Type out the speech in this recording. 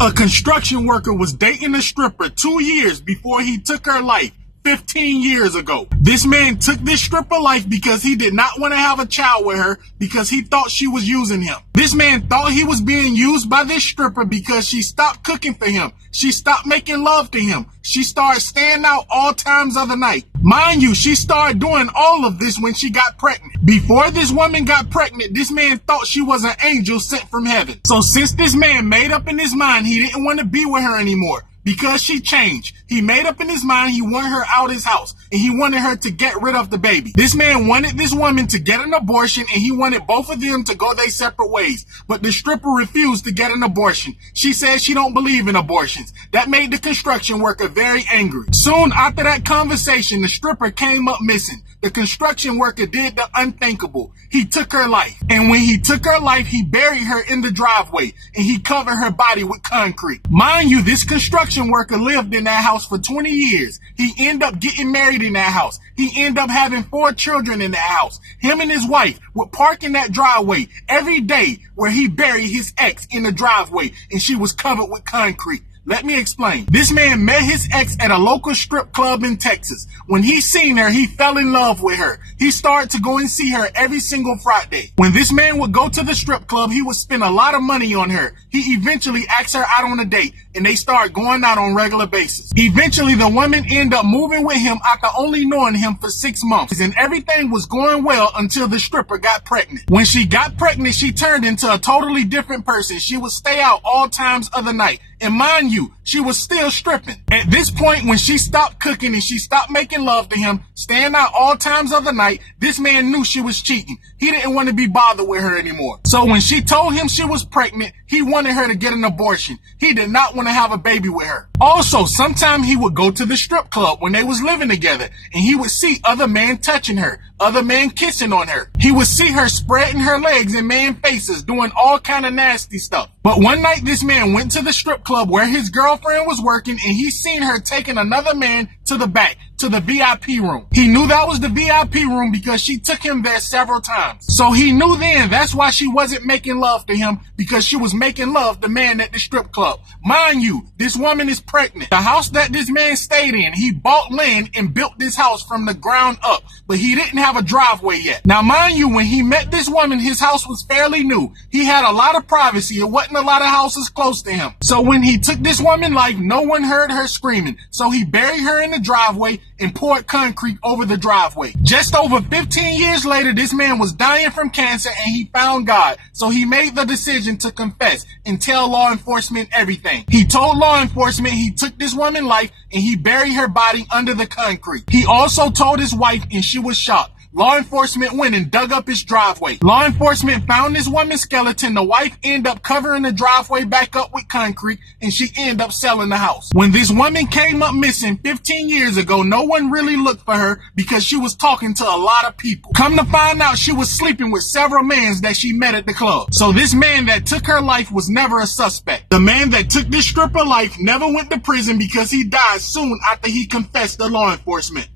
A construction worker was dating a stripper 2 years before he took her life 15 years ago. This man took this stripper life because he did not want to have a child with her because he thought she was using him. This man thought he was being used by this stripper because she stopped cooking for him. She stopped making love to him. She started staying out all times of the night. Mind you, she started doing all of this when she got pregnant. Before this woman got pregnant, this man thought she was an angel sent from heaven. So since this man made up in his mind he didn't want to be with her anymore, because she changed, he made up in his mind he wanted her out his house and he wanted her to get rid of the baby. This man wanted this woman to get an abortion and he wanted both of them to go their separate ways. But the stripper refused to get an abortion. She said she don't believe in abortions. That made the construction worker very angry. Soon after that conversation, the stripper came up missing. The construction worker did the unthinkable. He took her life. And when he took her life, he buried her in the driveway and he covered her body with concrete. Mind you, this construction worker lived in that house for 20 years. He ended up getting married in that house. He ended up having 4 children in that house. Him and his wife would park in that driveway every day where he buried his ex in the driveway and she was covered with concrete. Let me explain. This man met his ex at a local strip club in Texas. When he seen her, he fell in love with her. He started to go and see her every single Friday. When this man would go to the strip club, he would spend a lot of money on her. He eventually asked her out on a date and they started going out on a regular basis. Eventually, the woman ended up moving with him after only knowing him for 6 months. And everything was going well until the stripper got pregnant. When she got pregnant, she turned into a totally different person. She would stay out all times of the night. And mind you, she was still stripping. At this point, when she stopped cooking and she stopped making love to him, staying out all times of the night, this man knew she was cheating. He didn't want to be bothered with her anymore. So when she told him she was pregnant, he wanted her to get an abortion. He did not want to have a baby with her. Also, sometimes he would go to the strip club when they was living together and he would see other men touching her, other men kissing on her. He would see her spreading her legs in man faces, doing all kind of nasty stuff. But one night this man went to the strip club where his girlfriend was working and he seen her taking another man to the back, to the VIP room. He knew that was the VIP room because she took him there several times. So he knew then that's why she wasn't making love to him, because she was making love to the man at the strip club. Mind you, this woman is pregnant. The house that this man stayed in, he bought land and built this house from the ground up, but he didn't have a driveway yet. Now mind you, when he met this woman, his house was fairly new. He had a lot of privacy. It wasn't a lot of houses close to him. So when he took this woman's life, no one heard her screaming. So he buried her in the driveway and poured concrete over the driveway. Just over 15 years later, this man was dying from cancer and he found God. So he made the decision to confess and tell law enforcement everything. He told law enforcement he took this woman's life and he buried her body under the concrete. He also told his wife and she was shocked. Law enforcement went and dug up his driveway. Law enforcement found this woman's skeleton. The wife ended up covering the driveway back up with concrete and she ended up selling the house. When this woman came up missing 15 years ago, no one really looked for her because she was talking to a lot of people. Come to find out, she was sleeping with several men that she met at the club. So this man that took her life was never a suspect. The man that took this stripper life never went to prison because he died soon after he confessed to law enforcement.